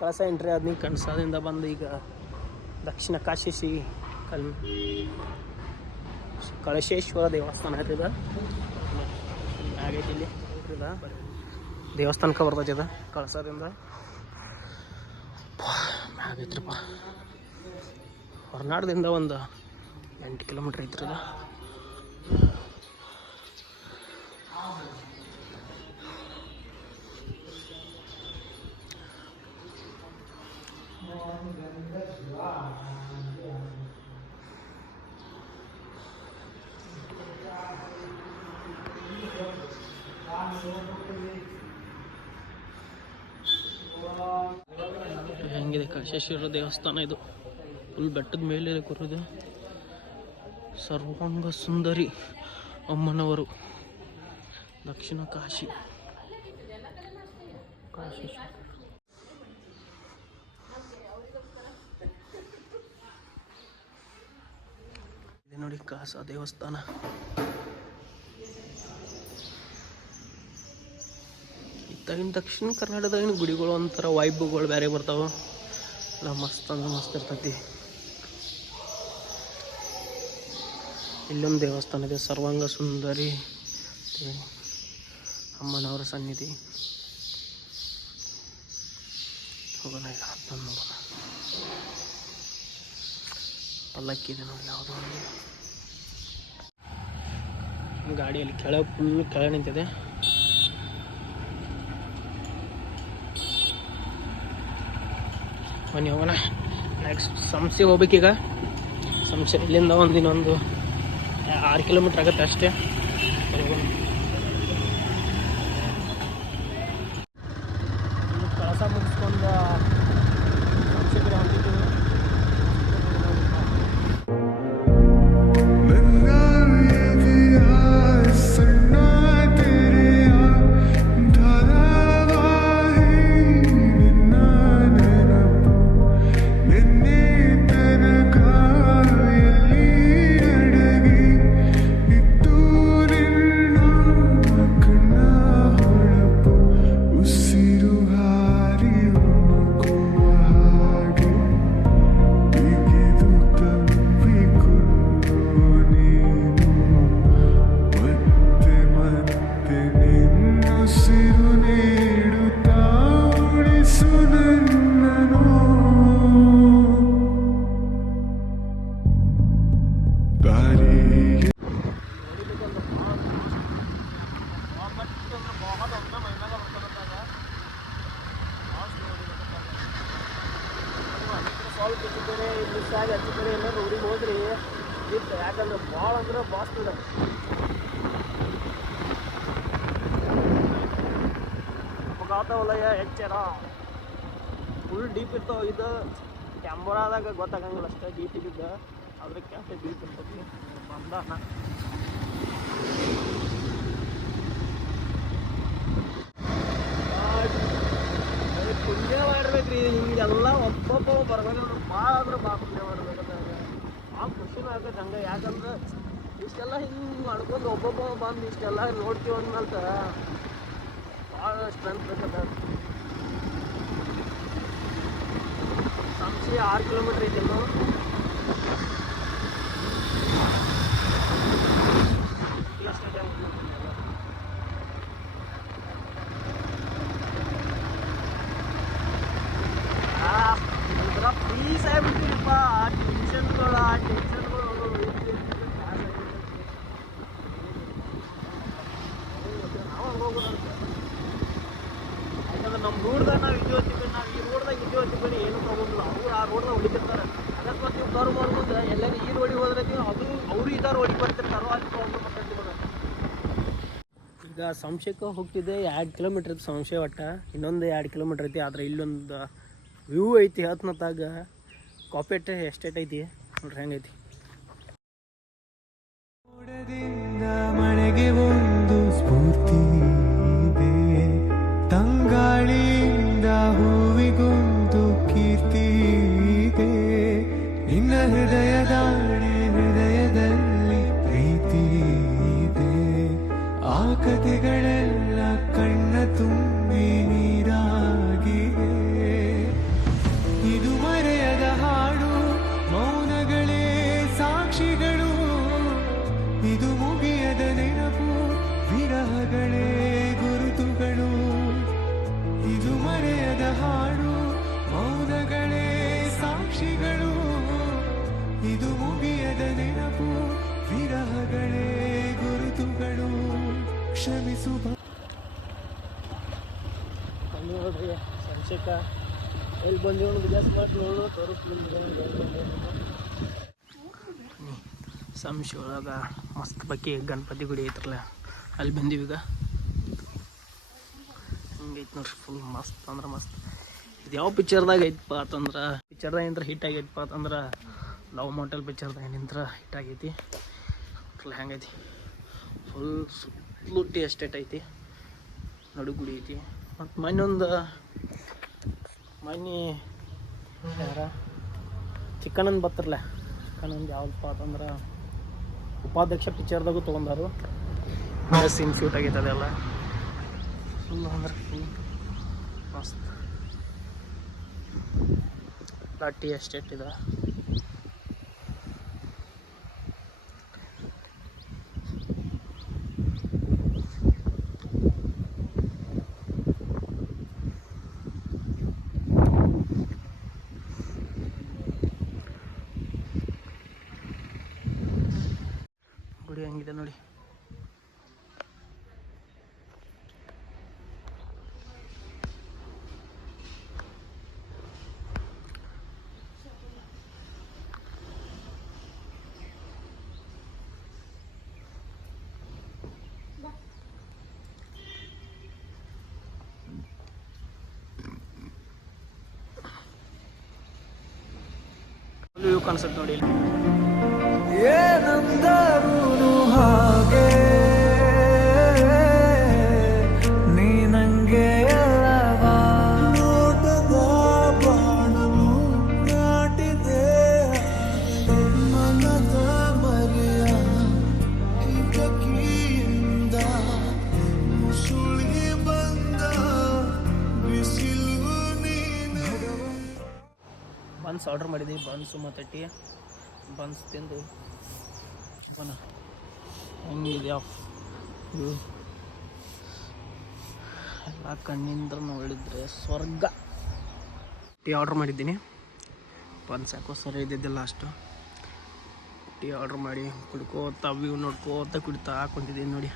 ಕಳಸ entry Aadmi ಕಳಸದಿಂದ ಬಂದು ಈಗ ದಕ್ಷಿಣ ಕಾಶಿ ಶ್ರೀ ಕಳಶೇಶ್ವರ ದೇವಸ್ಥಾನ ಐತಿದ ಆಗೈತಿ ಇಲ್ಲಿ ದೇವಸ್ಥಾನಕ್ಕೆ ಬರ್ತೈತಿದ ಕಳಸದಿಂದ ಆಗೈತ್ರಿಪ್ಪ. ಹೊರನಾಡದಿಂದ ಒಂದು 8 ಕಿಲೋಮೀಟ್ರ್ ಐತ್ರಿ ಅದು. ಹೆಂಗಿದೆ ಕಳಶೇಶ್ವರ ದೇವಸ್ಥಾನ ಇದು. ಫುಲ್ ಬೆಟ್ಟದ ಮೇಲೆ ಕೂರಿದೆ. ಸರ್ವಾಂಗ ಸುಂದರಿ ಅಮ್ಮನವರು ದಕ್ಷಿಣ ಕಾಶಿ ಕಾಶೇಶ್ವರ. ಇದು ನೋಡಿ ಕಳಸ ದೇವಸ್ಥಾನ. ಇತ್ತಾಗಿನ ದಕ್ಷಿಣ ಕರ್ನಾಟಕದಾಗಿನ ಗುಡಿಗಳು ಒಂಥರ ವೈಬ್ಗಳು ಬೇರೆ ಬರ್ತಾವೆ. ಎಲ್ಲ ಮಸ್ತ್ ಅಂದ್ರೆ ಮಸ್ತ್ ಇರ್ತೈತಿ. ಇಲ್ಲೊಂದು ದೇವಸ್ಥಾನ ಇದೆ, ಸರ್ವಾಂಗ ಸುಂದರಿ ಅಮ್ಮನವರ ಸನ್ನಿಧಿ. ಹೋಗೋಣ ಈಗ ಹತ್ತನ್ನು ನೋಡೋಣ. ಪಲ್ಲಕ್ಕಿ ಇದೆ ನೋಡಿ ಯಾವುದೋ ಒಂದು ಗಾಡಿಯಲ್ಲಿ ಕೆಳಗೆ ಫುಲ್ ಕೆಳಗೆ ನಿಂತಿದೆ. ಬನ್ನಿ ಹೋಗೋಣ. ನೆಕ್ಸ್ಟ್ ಸಂಸೆ ಹೋಗ್ಬೇಕೀಗ. ಸಂಸೆ ಇಲ್ಲಿಂದ ಇನ್ನೊಂದು 6 ಕಿಲೋಮೀಟ್ರ್ ಆಗುತ್ತೆ ಅಷ್ಟೇ. ಕಳಸ ಮುಗಿಸ್ಕೊಂಡು ಸಂಸೆ ಕಡೆ ಹೊಂಟಿದ್ದೀವಿ. ಸ್ವಲ್ಪ ಹೆಚ್ಚಿದ್ದಾರೆ ಮಿಸ್ ಆಗಿ ಹಚ್ಚಿದ್ದಾರೆ ಎಲ್ಲರೂ ಊರಿಗೆ ಹೋದ್ರಿ ಇತ್ತು. ಯಾಕಂದ್ರೆ ಭಾಳ ಅಂದ್ರೆ ಬಾಸ್ ಇದೆ. ಅಪಘಾತ ವಲಯ ಎಚ್ಚರ ಫುಲ್ ಡೀಪ್ ಇರ್ತಾವೆ. ಇದು ಕ್ಯಾಮ್ರಾದಾಗ ಗೊತ್ತಾಗಂಗಿಲ್ಲ ಅಷ್ಟೇ ಡೀಪ್ ಇದ್ದಿದ್ದು, ಅದ್ರ ಕ್ಯಾಮ್ರಾ ಡೀಪ್ ಇರ್ತೈತಿ. ಬಂದಾನ ಪುಣ್ಯ ಮಾಡ್ಬೇಕ್ರಿ. ಹಿಂಗೆಲ್ಲ ಒಬ್ಬೊಬ್ಬ ಬರ್ಬೇಕು ಭಾಳ ಅಂದ್ರೆ ಭಾಳ ಪುಣ್ಯ ಮಾಡ್ಬೇಕಂತ ಭಾಳ ಖುಷಿನೂ ಆಗತ್ತೆ ಹಂಗೆ. ಯಾಕಂದ್ರೆ ಇಷ್ಟೆಲ್ಲ ಹಿಂಗೆ ಮಾಡ್ಕೊಂಡು ಒಬ್ಬೊಬ್ಬ ಬಂದು ಇಷ್ಟೆಲ್ಲ ನೋಡ್ತೀವಿ ಅಂದ್ಮೇಲೆ ಭಾಳ ಸ್ಟ್ರೆಂತ್ ಬೇಕತ್ತ. ಸಂಸೆ 6 ಕಿಲೋಮೀಟ್ರ್ ಐತಿ ನಾವು. ಪ್ಲೀಸ್ ಆಗ್ಬಿಟ್ಟಿರಪ್ಪ ಟೆನ್ಷನ್ಗಳು ನಾವು ಹೋಗೋದಂತೆ. ಯಾಕಂದ್ರೆ ನಮ್ಮ ರೋಡ್ದಾಗ ನಾವು ಇದು ಹೋಗ್ತೀವಿ, ನಾವು ಈ ರೋಡ್ದಾಗ ಇದು ಹೋಗ್ತೀವಿ, ಏನು ಪ್ರಾಬ್ಲಮ್ ಇಲ್ಲ. ಅವರು ಆ ರೋಡ್ದಾಗ ಹೊಡಿತಿರ್ತಾರೆ. ಅಕಸ್ಮಾತ್ ನೀವು ಕರು ಬರ್ಬೋದು ಎಲ್ಲರೂ ಈ ರೋಡಿಗೆ ಹೋದ್ರೆ ಅವರು ಇದಾರು ಹೊಡಿ ಬರ್ತಿರ್ತಾರೋ ಅಲ್ಲಿ ಪ್ರಾಬ್ಲಮ್ ಆಗ್ತೈತಿ. ಈಗ ಸಂಶಯಕ್ಕೆ ಹೋಗ್ತಿದ್ದೆ 2 ಕಿಲೋಮೀಟ್ರ್ ಐತಿ ಸಂಶಯ. ಒಟ್ಟು ಇನ್ನೊಂದು 2 ಕಿಲೋಮೀಟ್ರ್ ಐತಿ. ಆದರೆ ಇಲ್ಲೊಂದು ವ್ಯೂ ಐತಿ. ಹತ್ನತ್ತಾಗ ಕಾಪೇಟ್ ಎಸ್ಟೇಟ್ ಐತಿ ನೋಡ್ರಿ ಹೆಂಗೈತಿ. ಮಳೆಗೆ ಒಂದು ಸ್ಫೂರ್ತಿ ಇದೆ, ತಂಗಾಳಿಯಿಂದ ಹೂವಿಗೊಂದು ಕೀರ್ತಿ ಇದೆ. ನಿನ್ನ ಹೃದಯದಲ್ಲಿ ಪ್ರೀತಿ ಇದೆ. ಆ ಕಥೆಗಳೆಲ್ಲ ಕಣ್ಣ ತುಂಬಿ ನೀರಾಗಿದೆ. ಇದು ಮುಗಿಯದ ನೆನಪು ವಿರಹಗಳೇ ಗುರುತುಗಳು ಇದು ಮರೆಯದ ಹಾಡು ಮೌನಗಳೇ ಸಾಕ್ಷಿಗಳು ಇದು ಮುಗಿಯದ ನೆನಪು ವಿರಹಗಳೇ ಗುರುತುಗಳು ಕ್ಷಮಿಸು ನೋಡ್ರಿ ಸಂಶಯಕ ಎಲ್ಲಿ ಬಂದೀವಿ ಗ್ಯಾಸ್ ಮಾಡಿ ನೋಡು ಸಂಶಯ ಒಳಗೆ ಮಸ್ತ್ ಬಗ್ಗೆ ಗಣಪತಿ ಗುಡಿ ಐತ್ರಲ್ಲ ಅಲ್ಲಿ ಬಂದೀವಿ ಈಗ ಹಿಂಗೈತೆ ನೋಡ್ರಿ ಫುಲ್ ಮಸ್ತ್ ಅಂದ್ರೆ ಮಸ್ತ್ ಇದು ಯಾವ ಪಿಕ್ಚರ್ದಾಗ ಐತಪ್ಪ ಅಂತಂದ್ರೆ ಪಿಕ್ಚರ್ದಾಗ ಏನಾರ ಹಿಟ್ ಆಗೈತಪ್ಪ ಅಂತಂದ್ರೆ ಲವ್ ಮಾಟಲ್ ಪಿಕ್ಚರ್ದಾಗ ಏನಿಂತ್ರ ಹಿಟ್ ಆಗೈತಿ ಫುಲ್ ಹೆಂಗೈತಿ ಫುಲ್ ಸುತ್ತಲೂ ಟೀ ಎಸ್ಟೇಟ್ ಐತಿ ನಡು ಗುಡಿ ಐತಿ ಮತ್ತು ಮೊನ್ನೆ ಯಾರ ಚಿಕ್ಕಣ್ಣನ ಬತ್ತರಲ್ಲ ಚಿಕ್ಕಣ್ಣಂದು ಯಾವ್ದಪ್ಪ ಅಂತಂದ್ರೆ ಉಪಾಧ್ಯಕ್ಷ ಪಿಕ್ಚರ್ದಾಗೂ ತೊಗೊಂಡಾರು ಸೀನ್ ಶೂಟ್ ಆಗೈತೆ ಅದೆಲ್ಲ ಫುಲ್ ಅಂದ್ರೆ ಫುಲ್ ಮಸ್ತ್ ಲಾಟಿ ಎಸ್ಟೇಟ್ ಇದೆ ಗುಡಿ ಹಂಗಿದೆ ನೋಡಿ ವ್ಯೂ ಕಾಣಿಸುತ್ತೆ ನೋಡಿ ಏನಂದರೂ ಹಾಗೆ ನೀ ನಂಗೆ ಅಲ್ಲವಾ ನೋಟದ ಬಾಣಲು ನಾಟಿದೆ ಮನದ ಮರೆಯ ಕಿಟಕಿಯಿಂದ ಮುಸುಳಿ ಬಂದ ಬಿಸಿಲು ನೀನು ಬನ್ಸ್ ಆರ್ಡರ್ ಮಾಡಿದ್ದೀವಿ ಬನ್ಸು ಮತ್ತು ಟೀ ಬನ್ಸ್ ತಿಂದು ಬನ ಹೆಂಗಿದೆ ವ್ಯೂ ಎಲ್ಲ ಕಣ್ಣಿಂದ ನೋಡಿದರೆ ಸ್ವರ್ಗ ಟೀ ಆರ್ಡ್ರ್ ಮಾಡಿದ್ದೀನಿ ಬನ್ಸ್ ಯಾಕೋ ಸರಿ ಇದ್ದಿದ್ದಿಲ್ಲ ಅಷ್ಟು ಟೀ ಆರ್ಡ್ರ್ ಮಾಡಿ ಕುಡ್ಕೋತ ವ್ಯೂ ನೋಡ್ಕೋತ ಕುಡಿತಾ ಕುಂತಿದ್ದೀನಿ ನೋಡಿ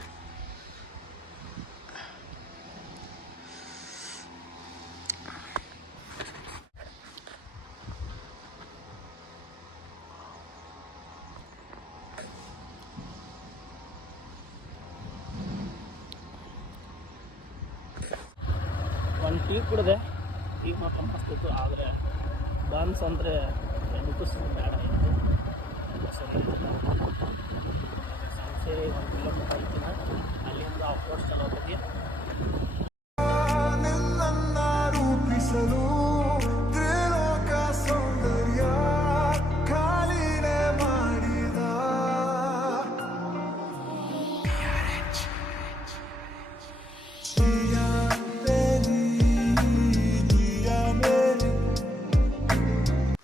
ಒಂದು ಟೀ ಕುಡಿದೆ ಟೀ ಮಾತ್ರ ಮಸ್ತ್ ಇತ್ತು ಆದರೆ ಬನ್ಸ್ ಅಂದರೆ ಅದಕ್ಕೂ ಬೇಡ ಇತ್ತು ಎಲ್ಲ ಸರಿ ಸಂಸೆ 1 ಕಿಲೋಮೀಟರ್ ಐತಿನ ಅಲ್ಲಿಂದ ಆಫ್ ರೋಡ್ ಚಲೋ ಹೋಗಿ ರೂಪಿಸಲು ತ್ರಿಲೋಕ ಸೌಂದರ್ಯ ಖಾಲಿನೇ ಮಾಡಿದ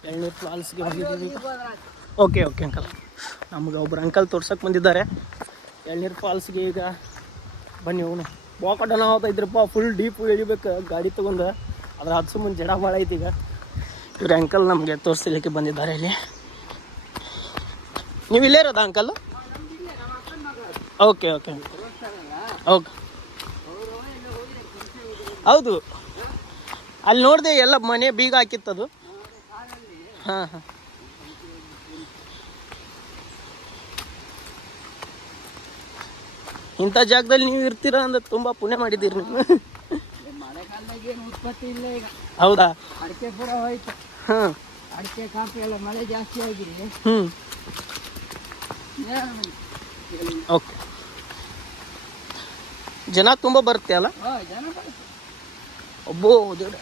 ಎಳ್ನೀರು ಫಾಲ್ಸ್ಗೆ ಹೋಗಿದ್ದೀವಿ ಓಕೆ ಓಕೆ ಅಂಕಲ್ ನಮ್ಗೆ ಒಬ್ರು ಅಂಕಲ್ ತೋರ್ಸಕ್ಕೆ ಬಂದಿದ್ದಾರೆ ಎಳ್ನೀರು ಫಾಲ್ಸ್ಗೆ ಈಗ ಬನ್ನಿ ಹೋಗೋಣ ವಾಕಟ್ ಅನಾಹುತ ಇದ್ರಪ್ಪ ಫುಲ್ ಡೀಪ್ ಇಳಿಬೇಕು ಗಾಡಿ ತೊಗೊಂಡು ಅದ್ರ ಹತ್ತು ಮುಂದೆ ಜಡ ಭಾಳ ಐತಿ ಈಗ ಇವ್ರ ಅಂಕಲ್ ನಮಗೆ ತೋರಿಸಲಿಕ್ಕೆ ಬಂದಿದ್ದಾರೆ ಇಲ್ಲಿ ನೀವು ಇಲ್ಲೇ ಇರೋದಾ ಅಂಕಲ್ ಓಕೆ ಓಕೆ ಓಕೆ ಹೌದು ಅಲ್ಲಿ ನೋಡಿದೆ ಎಲ್ಲ ಮನೆ ಬೀಗ ಹಾಕಿತ್ತದು ಹಾಂ ಹಾಂ ಇಂಥ ಜಾಗದಲ್ಲಿ ನೀವು ಇರ್ತೀರಾ ಅಂದ್ರೆ ತುಂಬ ಪುಣ್ಯ ಮಾಡಿದ್ದೀರಿ ನೀವು ಉತ್ಪತ್ತಿ ಇಲ್ಲ ಈಗ ಹೌದಾ ಅಡಿಕೆ ಪೂರ ಹೋಯ್ತು ಹಾಂ ಅಡಿಕೆ ಕಾಫಿ ಎಲ್ಲ ಮಳೆ ಜಾಸ್ತಿ ಆಗಿದೆ ಹ್ಞೂ ಓಕೆ ಜನ ತುಂಬ ಬರುತ್ತೆ ಅಲ್ಲ ಜನ ಬರುತ್ತೆ ಒಬ್ಬೋ ದೇವ್ರೆ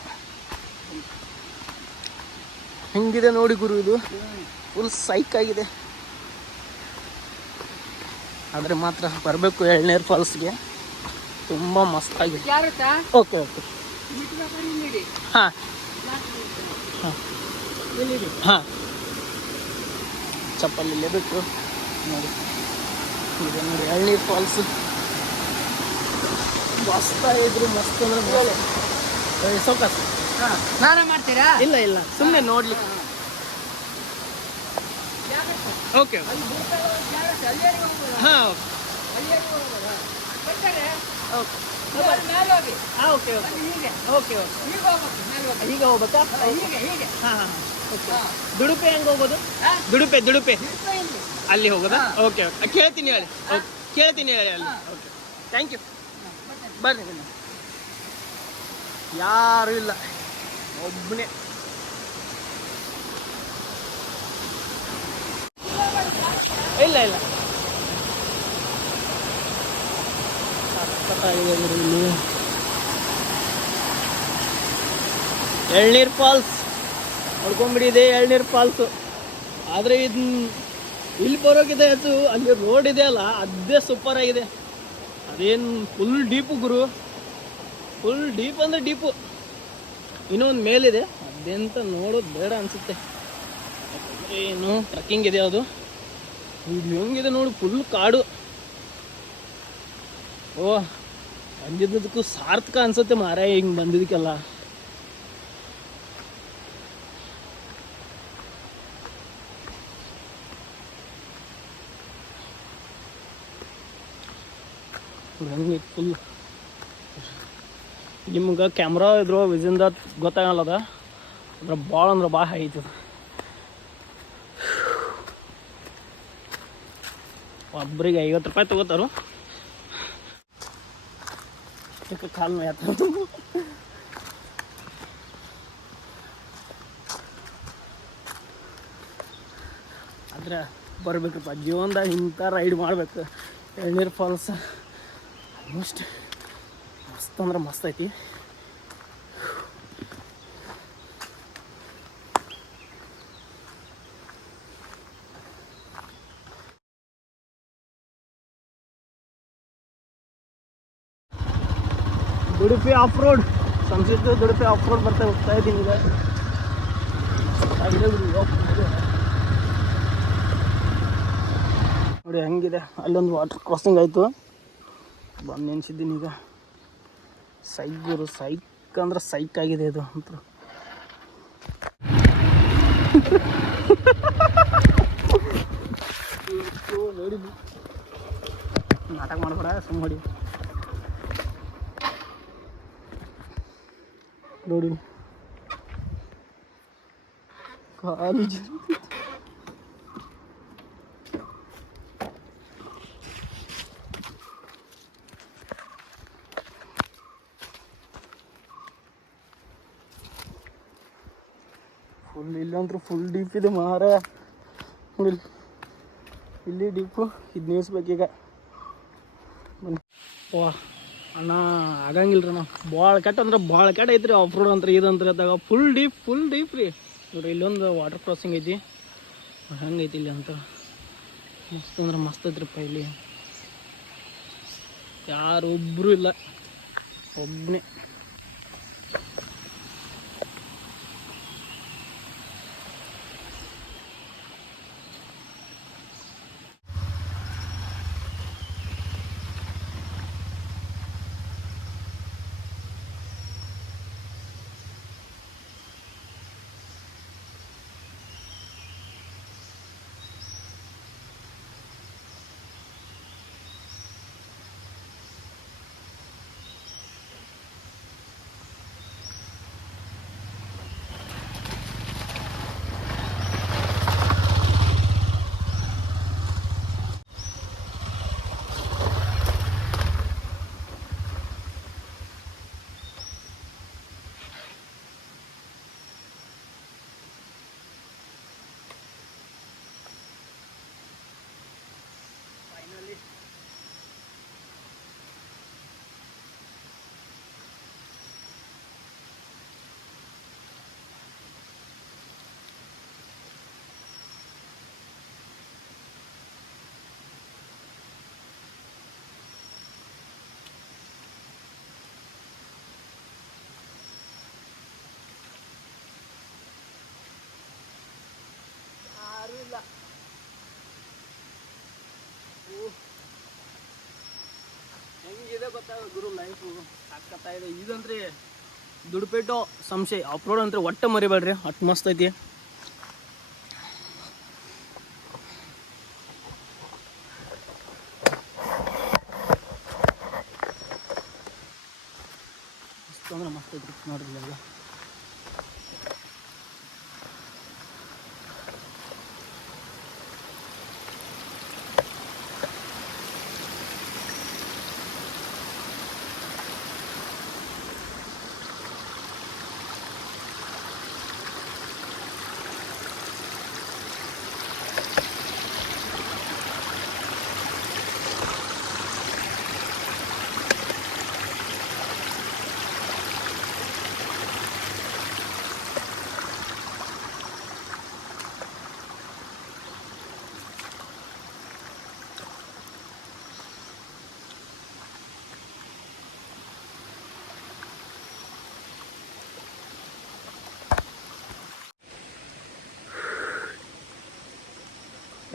ಹೆಂಗಿದೆ ನೋಡಿ ಗುರು ಇದು ಫುಲ್ ಸೈಕ್ ಆಗಿದೆ ಆದರೆ ಮಾತ್ರ ಬರಬೇಕು ಎಳ್ನೀರು ಫಾಲ್ಸ್ಗೆ ತುಂಬ ಮಸ್ತಾಗಿದೆ ಓಕೆ ಓಕೆ ಹಾಂ ಹಾಂ ಹಾಂ ಚಪ್ಪಲಿ ಇಲ್ಲೇ ಬೇಕು ನೋಡಿ ಇದೆ ನೋಡಿ ಎಳ್ನೀರು ಫಾಲ್ಸು. ಮಸ್ತ ಇದ್ರು ಮಸ್ತ್ ಅಂದ್ರೆ ಸೌಕಾಸ. ಸ್ನಾನ ಮಾಡ್ತೀರಾ? ಇಲ್ಲ ಇಲ್ಲ, ಸುಮ್ಮನೆ ನೋಡ್ಲಿಕ್ಕೆ. ಓಕೆ ಹಾಂ ಓಕೆ ಹಾಂ ಓಕೆ ಓಕೆ ಈಗ ಹೋಗ್ಬೇಕಾ? ಹಾಂ ಹಾಂ ಓಕೆ. ದುಡುಪೆ ಹೆಂಗೆ ಹೋಗೋದು? ದುಡುಪೆ ಅಲ್ಲಿ ಹೋಗೋದಾ? ಓಕೆ ಓಕೆ, ಕೇಳ್ತೀನಿ ಹೇಳಿ. ಓಕೆ ಕೇಳ್ತೀನಿ ಹೇಳಿ ಅಲ್ಲಿ. Okay thank you. ಬರ್ರಿ. ಯಾರು ಇಲ್ಲ, ಒಬ್ಬನೇ. ಇಲ್ಲ ಇಲ್ಲ, ಇಲ್ಲಿ ಎಳ್ನೀರು ಫಾಲ್ಸ್ ನೋಡ್ಕೊಂಬಿಟ್ಟಿದೆ. ಎಳ್ನೀರು ಫಾಲ್ಸು ಆದರೆ ಇಲ್ಲಿ ಬರೋಗಿದೆ ಅದು. ಅಲ್ಲಿ ರೋಡ್ ಇದೆ ಅಲ್ಲ, ಅದೇ ಸೂಪರ್ ಆಗಿದೆ. ಅದೇನು ಫುಲ್ ಡೀಪು ಗುರು, ಫುಲ್ ಡೀಪ್ ಅಂದರೆ ಡೀಪು. ಇನ್ನೊಂದು ಮೇಲಿದೆ, ಅದೆಂತ ನೋಡೋದು ಬೇಡ ಅನಿಸುತ್ತೆ. ಏನು ಟ್ರಕ್ಕಿಂಗ್ ಇದೆ ಅದು. ಇದು ಹೆಂಗಿದೆ ನೋಡು, ಫುಲ್ ಕಾಡು. ಓ, ಬಂದಿದ್ದಕ್ಕೂ ಸಾರ್ಥಕ ಅನ್ಸುತ್ತೆ ಮಾರ ಹಿಂಗೆ ಬಂದಿದ್ದಕ್ಕೆಲ್ಲ. ಹೆಂಗೆ ಫುಲ್ ನಿಮ್ಗೆ ಕ್ಯಾಮ್ರಾ ಇದ್ರು ವಿಜಿಂದ ಗೊತ್ತಾಗಲ್ಲದ, ಅಂದ್ರೆ ಭಾಳ ಅಂದ್ರೆ ಭಾಳ ಐತಿ. ಒಬ್ಬರಿಗೆ 50 ರೂಪಾಯಿ ತೊಗೋತಾರು. ಕಾಲು ನೋಯ್ತು. ಆದರೆ ಬರ್ಬೇಕಪ್ಪ ಜೀವನದಾಗ, ಇಂಥ ರೈಡ್ ಮಾಡ್ಬೇಕು. ಎಳ್ನೀರು ಫಾಲ್ಸ್ ಆಲ್ಮೋಸ್ಟ್ ಮಸ್ತ್ ಅಂದ್ರೆ ಮಸ್ತ್ ಐತಿ. ದುಡುಪಿ ಆಫ್ ರೋಡ್, ಸಂಸ್ಕೃತ ದುಡುಪಿ ಆಫ್ ರೋಡ್ ಹೋಗ್ತಾ ಇದ್ದೀನಿ ಈಗ. ನೋಡಿ ಹೆಂಗಿದೆ, ಅಲ್ಲೊಂದು ವಾಟರ್ ಕ್ರಾಸಿಂಗ್ ಆಯಿತು, ಬಂದು ನೆನ್ಸಿದ್ದೀನಿ ಈಗ. ಸೈಕ್ ಗುರು, ಸೈಕ್ ಅಂದ್ರೆ ಸೈಕ್ ಆಗಿದೆ ಇದು ಅಂತ. ನೋಡಿ ನಾಟಕ ಮಾಡ್ಬೇಡ, ಸುಮ್ಮ ಹೊಡಿ. ನೋಡಿ ಕಾಲೇಜ್ ಫುಲ್. ಇಲ್ಲಂತೂ ಫುಲ್ ಡೀಪ್ ಇದೆ ಮಾರ. ನೋಡಿ ಇಲ್ಲಿ ಡೀಪು, ಇದು ನಿಲ್ಲಿಸ್ಬೇಕೀಗ. ಬನ್ನಿ. ವಾ ಅಣ್ಣ ಆಗಂಗಿಲ್ಲ ರೀ, ಭಾಳ ಕೆಟ್ಟ ಅಂದ್ರೆ ಭಾಳ ಕೆಟ್ಟ ಐತ್ರಿ ಆಫ್ ರೋಡ್ ಅಂತ. ಇದಂದ್ರೆ ಅದಾಗ ಫುಲ್ ಡೀಪ್ ರೀ. ನೋಡಿರಿ ಇಲ್ಲೊಂದು ವಾಟರ್ ಕ್ರಾಸಿಂಗ್ ಐತಿ, ಹೆಂಗೈತಿ ಇಲ್ಲಿ ಅಂತ. ಮಸ್ತ್ ಅಂದ್ರೆ ಮಸ್ತ್ ಐತ್ರಿಪ್ಪ. ಇಲ್ಲಿ ಯಾರೊಬ್ಬರು ಇಲ್ಲ, ಒಬ್ಬನೇ. ಗುರು ಲೈಫು ಸಾಕತ್ತಾ ಇದೆ. ಇದಂದ್ರೆ ದುಡ್ಪೇಟು ಸಂಶಯ ಅಪ್ರೋಡ್ ಅಂದ್ರೆ ಒಟ್ಟೆ ಮರಿಬೇಡ್ರಿ, ಅಷ್ಟು ಮಸ್ತ್ ಐತಿ. ಮಸ್ತ್ ಅಂದ್ರೆ ಮಸ್ತ್ ಐತಿ ನೋಡ್ರಿ ಎಲ್ಲ.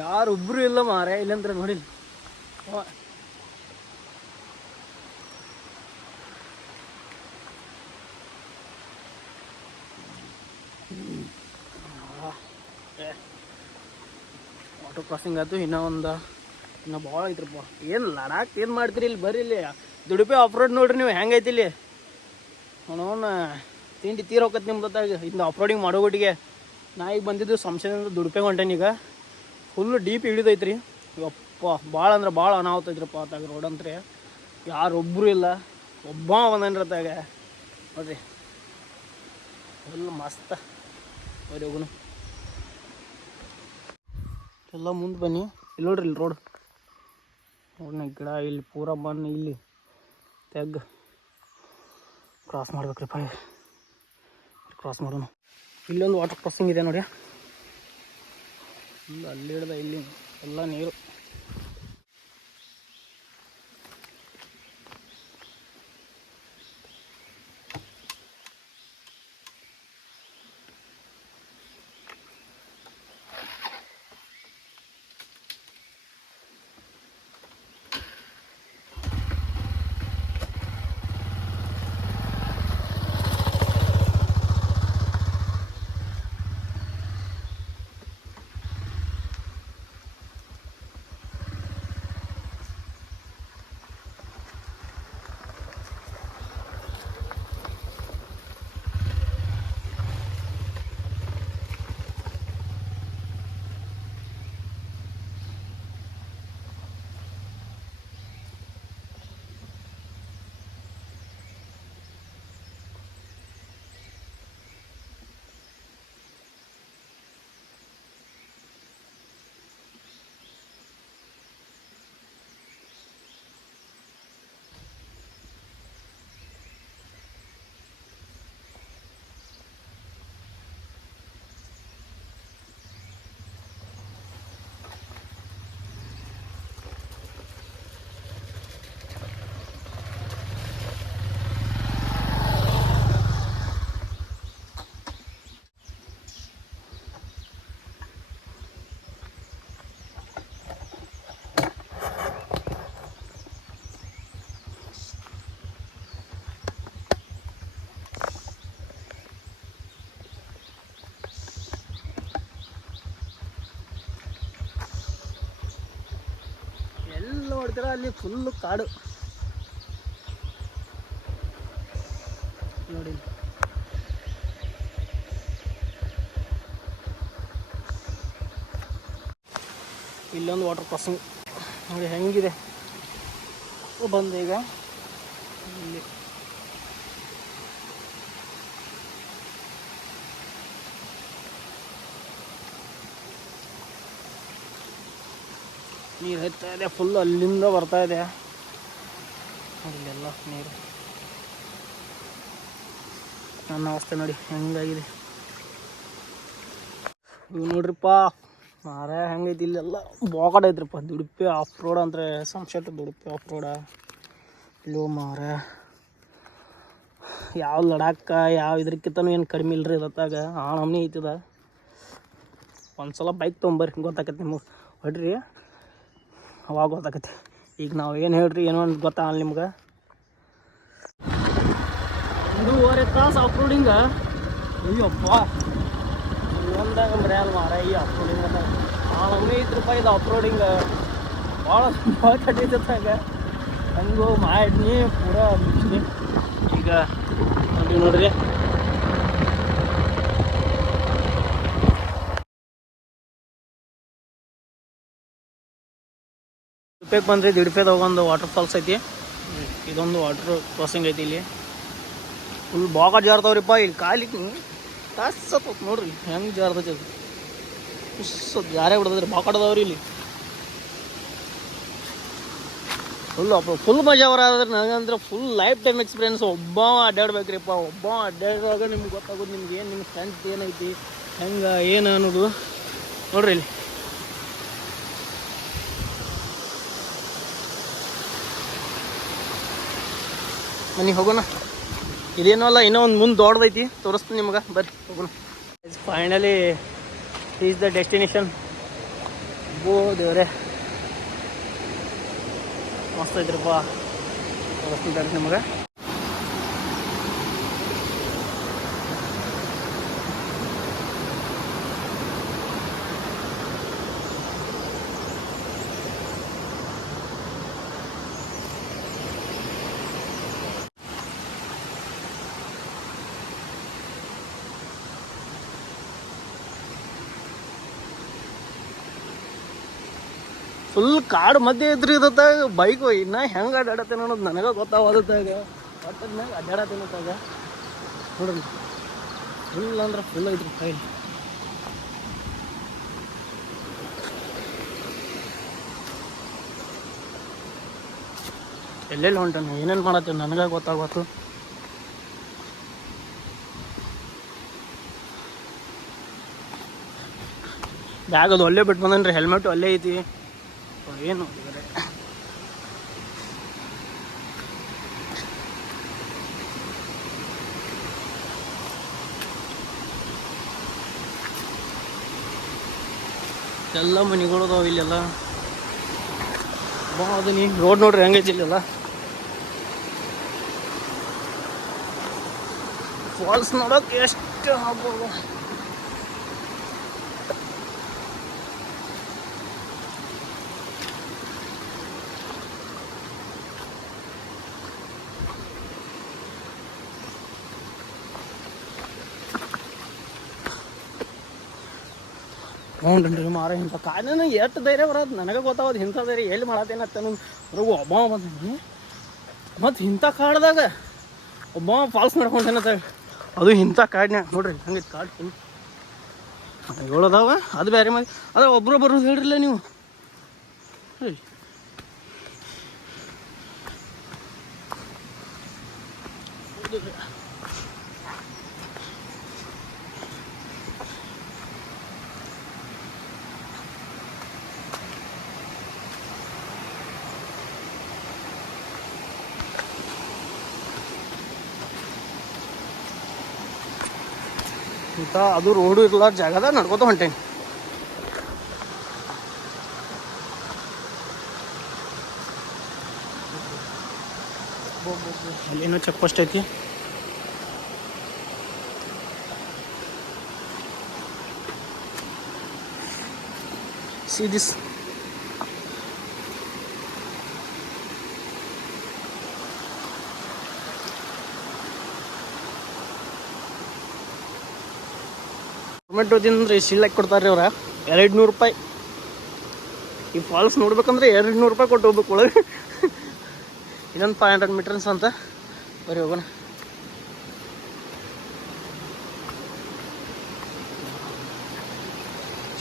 ಯಾರೊಬ್ರು ಇಲ್ಲ ಮಾರೆ ಇಲ್ಲಂದ್ರೆ ನೋಡಿಲ್ಲ. ವಾಟರ್ ಕ್ರಾಸಿಂಗ್ ಆಯ್ತು, ಇನ್ನೂ ಭಾಳ ಐತ್ರಪ್ಪ. ಏನು ಲಡಾಕ್ ಏನು ಮಾಡ್ತೀರಿ ಇಲ್ಲಿ? ಬರ್ರಿ ಇಲ್ಲಿ ದುಡುಪೆ ಆಫ್ ರೋಡ್ ನೋಡ್ರಿ ನೀವು ಹೆಂಗೈತಿ ಇಲ್ಲಿ. ಅವನವನ್ನ ತಿಂಡಿ ತೀರ ಹೋಗತ್ತೆ ನಿಮ್ಮ ಗೊತ್ತಾಗ ಇನ್ನು ಆಫ್ ರೋಡಿಂಗ್ ಮಾಡೋಗೊಟ್ಟಿಗೆ. ನಾ ಈಗ ಬಂದಿದ್ದು ಸಂಶಯದಿಂದ ದುಡುಪೆ ಹೊಂಟೇನೀಗ. Full deep ಇಳಿದೈತ್ರಿ. ಯಪ್ಪ ಭಾಳ ಅಂದ್ರೆ ಭಾಳ ಅನಾಹುತ ಐತ್ರಪ್ಪ ಅತ್ತಾಗ ರೋಡ್ ಅಂತ್ರಿ. ಯಾರೊಬ್ಬರು ಇಲ್ಲ, ಒಬ್ಬ ಒಂದನ್ರತ್ತಾಗ ನೋಡ್ರಿ. ಫುಲ್ ಮಸ್ತ್. ಬರೀ ಹೋಗುನು ಎಲ್ಲ ಮುಂದೆ ಬನ್ನಿ. ಇಲ್ಲಿ ನೋಡ್ರಿ ಇಲ್ಲಿ ರೋಡ್ ನೋಡ್ನ ಗಿಡ ಇಲ್ಲಿ ಪೂರ ಬಂದು ಇಲ್ಲಿ ತೆಗ್ಗ ಕ್ರಾಸ್ ಮಾಡ್ಬೇಕ್ರಿಪ್ಪ. ಕ್ರಾಸ್ ಮಾಡೋಣ. ಇಲ್ಲೊಂದು ವಾಟರ್ ಕ್ರಾಸಿಂಗ್ ಇದೆ ನೋಡಿ. ಇಲ್ಲ ಅಲ್ಲಿ ಹಿಡ್ದ ಇಲ್ಲಿ ಎಲ್ಲ ನೀರು. ನೋಡ್ತೀರ ಅಲ್ಲಿ ಫುಲ್ಲು ಕಾಡು ನೋಡಿ. ಇಲ್ಲೊಂದು ವಾಟರ್ ಕ್ರಾಸಿಂಗ್ ನೋಡಿ ಹೆಂಗಿದೆ ಬಂದು ಈಗ ಇಲ್ಲಿ. ನೀರು ಹತ್ತಾ ಇದೆ ಫುಲ್, ಅಲ್ಲಿಂದ ಬರ್ತಾ ಇದೆ ಇಲ್ಲೆಲ್ಲ ನೀರು. ನನ್ನ ಅವಸ್ಥೆ ನೋಡಿ ಹೆಂಗಾಗಿದೆ. ಇವು ನೋಡ್ರಿಪ್ಪ ಮಾರ ಹೆಂಗೈತಿ ಇಲ್ಲೆಲ್ಲ ಬಾಕಡ್ ಐತ್ರಿಪ್ಪ. ದುಡುಪಿ ಆಫ್ ರೋಡ್ ಅಂದ್ರೆ ಸಂಶೆಟ್ ದುಡುಪಿ ಆಫ್ ರೋಡ ಇಲ್ಲೋ ಮಾರ. ಯಾವ ಲಡಾಖ ಯಾವ ಇದ್ರಕ್ಕಿಂತನೂ ಏನು ಕಡಿಮೆ ಇಲ್ರಿ ಇವತ್ತಾಗ. ಆ ನಮ್ನಿ ಐತದ. ಒಂದ್ಸಲ ಬೈಕ್ ತೊಗೊಂಬರ್ರಿ ಗೊತ್ತಾಕತ್ತೆ ನಿಮಗೆ. ಹೊಡ್ರಿ ಅವಾಗ ಗೊತ್ತಾಕತ್ತೆ. ಈಗ ನಾವು ಏನು ಹೇಳ್ರಿ ಏನೋ ಒಂದು ಗೊತ್ತಾಗಲ್ಲ ನಿಮ್ಗೆ. ಒಂದೂವರೆ ತಾಸು ಆಫ್ರೋಡಿಂಗ. ಅಯ್ಯಪ್ಪ ಒಂದಾಗ ಮರ್ಯಾದ ಮಾರ ಈ ಆಫ್ರೋಡಿಂಗ್ ಅಂತ 450 ರೂಪಾಯಿ ಇದು ಆಫ್ರೋಡಿಂಗ್. ಭಾಳ ಕಟ್ಟಿದ್ದಾಗ ಹಂಗೂ ಮಾಡಿದ್ನಿ ಪೂರಾ ಮುಗಿಸ್ನಿ. ಈಗ ನೋಡ್ರಿ ರೂಪಾಯಿಗೆ ಬಂದ್ರಿ. 1.5 ರೂಪಾಯಿದಾಗ ಒಂದು ವಾಟರ್ ಫಾಲ್ಸ್ ಐತಿ. ಇದೊಂದು ವಾಟರ್ ಕ್ರಾಸಿಂಗ್ ಐತಿ. ಇಲ್ಲಿ ಫುಲ್ ಬಾಗ ಜಾರ್ತಾವ್ರಿಪ್ಪ. ಇಲ್ಲಿ ಕಾಲಿಗೆ ಕಾಸತ್ ನೋಡ್ರಿ ಹೆಂಗೆ ಜಾರ್ತೈತಿ ಅದು. ಯಾರೇ ಬಿಡದ್ರಿ ಬಾಕಾಡದವ್ರಿ ಇಲ್ಲಿ. ಫುಲ್ ಮಜಾ ಬರೋದ್ರೆ ನನಗಂದ್ರೆ ಫುಲ್ ಲೈಫ್ ಟೈಮ್ ಎಕ್ಸ್ಪೀರಿಯನ್ಸ್. ಒಬ್ಬ ಅಡ್ಡಾಡ್ಬೇಕ್ರಿಪ್ಪ. ಒಬ್ಬ ಅಡ್ಡಾಡುವಾಗ ನಿಮ್ಗೆ ಗೊತ್ತಾಗೋದು ನಿಮ್ಗೆ ಏನು ನಿಮ್ಮ ಫ್ರೆಂಡ್ಸ್ ಏನೈತಿ ಹೆಂಗೆ ಏನು ಅನ್ನೋದು ನೋಡ್ರಿ. ಇಲ್ಲಿ ಮನೆಗೆ ಹೋಗೋಣ. ಇದೇನೋ ಅಲ್ಲ, ಇನ್ನೂ ಒಂದು ಮುಂದೆ ದೊಡ್ಡದೈತಿ, ತೋರಿಸ್ತೀನಿ ನಿಮ್ಗೆ. ಬರ್ರಿ ಹೋಗೋಣ. Finally is the destination. ಓ ದೇವ್ರೆ ಮಸ್ತ್ ಐತ್ರಿಪ್ಪ. ತೋರಿಸ್ತೀನಿ ನಿಮ್ಗೆ. ಫುಲ್ ಕಾಡು ಮಧ್ಯೆ ಇದ್ರಿ ಇದತ್ತಾಗ ಬೈಕ್ ಇನ್ನ ಹೆಂಗೆ ಅಡ್ಡಾಡತ್ತೇನೆ ಅನ್ನೋದು ನನಗೆ ಗೊತ್ತಾಗೋದತ್ತಾಗ. ಒಟ್ಟದ್ನಾಗ ಅಡ್ಡಾಡತ್ತೇನತ್ತಾಗ ನೋಡ್ರಿ. ಫುಲ್ ಅಂದ್ರೆ ಫುಲ್ ಐತ್ರಿ ಕೈ. ಎಲ್ಲೆಲ್ಲಿ ಹೊಂಟಾನ ಏನೇನು ಮಾಡತ್ತೇನೆ ನನಗೆ ಗೊತ್ತಾಗೋತು. ಬ್ಯಾಗ್ ಅದು ಅಲ್ಲೇ ಬಿಟ್ಟು ಬಂದನ್ರಿ. ಹೆಲ್ಮೆಟ್ ಅಲ್ಲೇ ಐತಿ. ಏನು ಎಲ್ಲ ಮನೆಗಳು ಅದಾವ ಇಲ್ಲೆಲ್ಲ. ಅದು ನೀ ರೋಡ್ ನೋಡ್ರಿ ಹೆಂಗೈತಿ ಇಲ್ಲೆಲ್ಲ. ಫಾಲ್ಸ್ ನೋಡೋಕೆ ಎಷ್ಟು ಆಗ್ಬೋದು. ಹ್ಞೂ ಮಾರ ಇಂಥ ಕಾಯಿಲೆ ಎಷ್ಟು ಧೈರ್ಯ ಬರೋದು ನನಗೆ ಗೊತ್ತಾಗೋದು. ಇಂಥ ಧೈರ್ಯ ಎಲ್ಲಿ ಮಾಡತ್ತೇನತ್ತ ನನಗೆ ಒಬ್ಬ ಬಂದೀನಿ. ಮತ್ತು ಇಂಥ ಕಾಡ್ದಾಗ ಒಬ್ಬ ಫಾಲ್ಸ್ ನಡ್ಕೊಂಡೇನತ್ತ. ಅದು ಇಂಥ ಕಾಡಿನ ನೋಡ್ರಿ ಹಂಗೆ ಕಾಡು ಹೇಳೋದಾವ. ಅದು ಬೇರೆ ಮಾಡಿ ಅದ ಒಬ್ಬರು ಬರೋದು ಹೇಳ್ರಿಲ್ಲ ನೀವು. ಇಂಥ ಅದು ರೋಡು ಇರಲ್ಲ ಜಾಗದ ನಡ್ಕೋತ ಹೊಂಟೇನಿ. ಅಲ್ಲೇನೋ ಚೆಕ್ ಪೋಸ್ಟ್ ಐತಿ. See this. ಟೊಮೆಟೊ ತಿಂದ್ರೆ ಶಿಳ್ಳಾಕಿ ಕೊಡ್ತಾರೆ ಅವ್ರ. 200 ರೂಪಾಯಿ. ಈ ಫಾಲ್ಸ್ ನೋಡ್ಬೇಕಂದ್ರೆ 200 ರೂಪಾಯಿ ಕೊಟ್ಟು ಹೋಗ್ಬೇಕು ಒಳಗೆ. ಇನ್ನೊಂದು 500 ಮೀಟರ್ಸ್ ಅಂತ. ಬರೀ ಹೋಗೋಣ.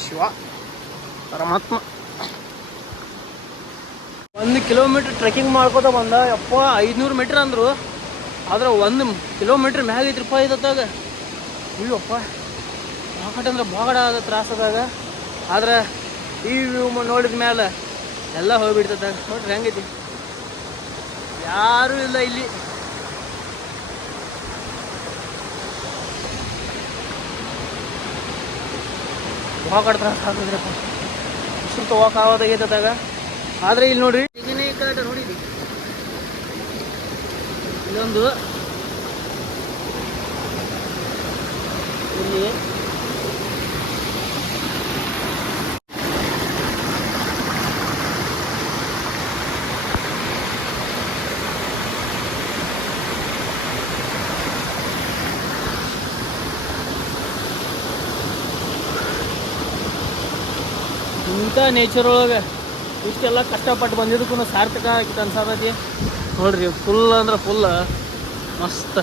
ಶಿವ ಪರಮಾತ್ಮ. 1 ಕಿಲೋಮೀಟ್ರ್ ಟ್ರೆಕ್ಕಿಂಗ್ ಮಾಡ್ಕೋತ ಬಂದ. ಯಪ್ಪ 500 ಮೀಟ್ರ್ ಅಂದರು. ಆದ್ರೆ 1 ಕಿಲೋಮೀಟ್ರ್ ಮ್ಯಾಗ 5 ರೂಪಾಯಿ ಇದ್ದಾಗ. ಅಯ್ಯಪ್ಪ ಬಾಗಡ ಬಾಗಡ ಆದ ತ್ರಾಸದಾಗ. ಆದ್ರೆ ಈ ವ್ಯೂ ನೋಡಿದ ಮೇಲೆ ಎಲ್ಲ ಹೋಗ್ಬಿಡ್ತದಾಗ. ನೋಡ್ರಿ ಹೆಂಗೈತಿ, ಯಾರೂ ಇಲ್ಲ ಇಲ್ಲಿ. ಬಾಗಡ ತ್ರಾಸ ಆಗ್ತದ್ರಪ್ಪ. ಉಸಿರು ತಗೋಕಾಗೋದಾಗೈತದಾಗ. ಆದ್ರೆ ಇಲ್ಲಿ ನೋಡ್ರಿ ಈಗಿನೇ ಈ ಕಡೆ ನೋಡಿದ್ವಿ. ಇಲ್ಲೊಂದು ಇಂಥ ನೇಚರ್ ಒಳಗೆ ಇಷ್ಟೆಲ್ಲ ಕಷ್ಟಪಟ್ಟು ಬಂದಿದ್ದಕ್ಕೂ ಸಾರ್ಥಕ ಆಗಿತ್ತು ಅನ್ಸತೈತಿ ನೋಡ್ರಿ. ಫುಲ್ ಅಂದ್ರೆ ಫುಲ್ ಮಸ್ತ್.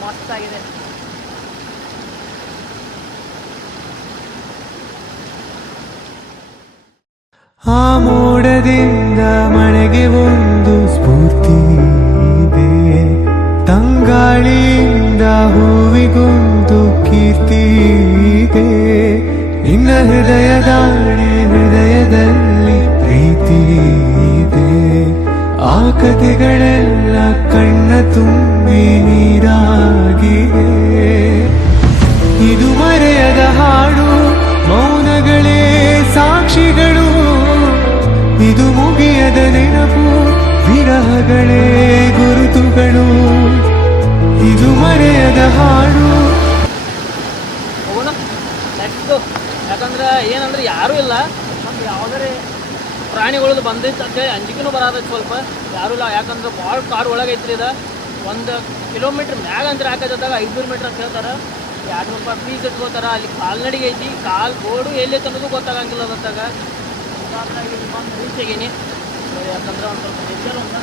ಮಸ್ತಾಗಿದೆ. ಆ ಮೋಡದಿಂದ ಮಳೆಗೆ ಒಂದು ಸ್ಫೂರ್ತಿ ಇದೆ, ತಂಗಾಳಿಯಿಂದ ಹೂವಿಗೊಂದು ಕೀರ್ತಿ ಇದೆ. ನಿನ್ನ ಹೃದಯದಲ್ಲಿ ಪ್ರೀತಿ ಇದೆ. ಆ ಕಥೆಗಳೆಲ್ಲ ಕಣ್ಣ ತುಂಬಿ ನೀರಾಗಿದೆ. ಇದು ಮರೆಯದ ಹಾಡು, ಮೌನಗಳೇ ಸಾಕ್ಷಿಗಳು. ಇದು ಮುಗಿಯದ ನೆನಪು, ವಿರಹಗಳೇ ಗುರುತುಗಳು. ಇದು ಮರೆಯದ ಹಾಡು. ಹೋಗೋಣ ನೆಕ್ಸ್ಟ್. ಯಾಕಂದ್ರೆ ಏನಂದ್ರೆ ಯಾರೂ ಇಲ್ಲ, ಒಂದು ಯಾವುದೇ ಪ್ರಾಣಿಗಳದ್ದು ಬಂದಿತ್ತು ಅಂತೇಳಿ ಅಂಜಿಕೆನೂ ಬರೋದೈತೆ ಸ್ವಲ್ಪ. ಯಾರೂ ಇಲ್ಲ, ಯಾಕಂದ್ರೆ ಭಾಳ ಕಾರ್ ಒಳಗೈತ್ರಿ. ಇದು 1 ಕಿಲೋಮೀಟ್ರ್ ಮ್ಯಾಗ ಅಂದ್ರೆ ಹಾಕೈತದಾಗ 500 ಮೀಟ್ರ್ ಅಂತ ಹೇಳ್ತಾರೆ. 200 ರೂಪಾಯಿ ಫೀಸ್ ಎತ್ಕೋತಾರೆ. ಅಲ್ಲಿ ಕಾಲ್ನಡಿಗೆ ಐತಿ, ಕಾಲು ಬೋರ್ಡು ಎಲ್ಲೈತೆ ಅನ್ನೋದು ಗೊತ್ತಾಗಂಗಿಲ್ಲ ಅದಾಗ. ಇಲ್ಲಿ ಬಂದು ರೀಚ್ ಆಗೀನಿ. ಯಾಕಂದ್ರೆ ಒಂದು ಸ್ವಲ್ಪ ನೇಚರ್ ಒಂಥರ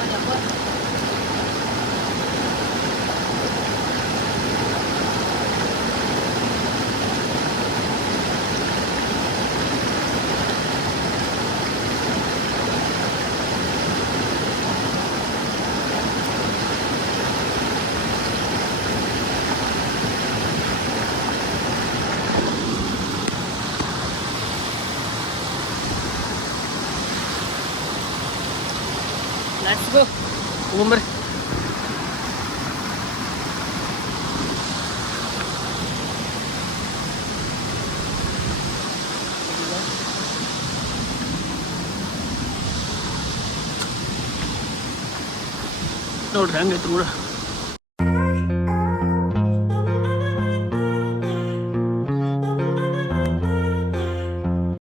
ಲೆಟ್ಸ್ ಗೋ ಹೋಗ್ಬರ್ರಿ. ನೋಡ್ರಿ ಹಂಗೈತಿ ರೋಡ.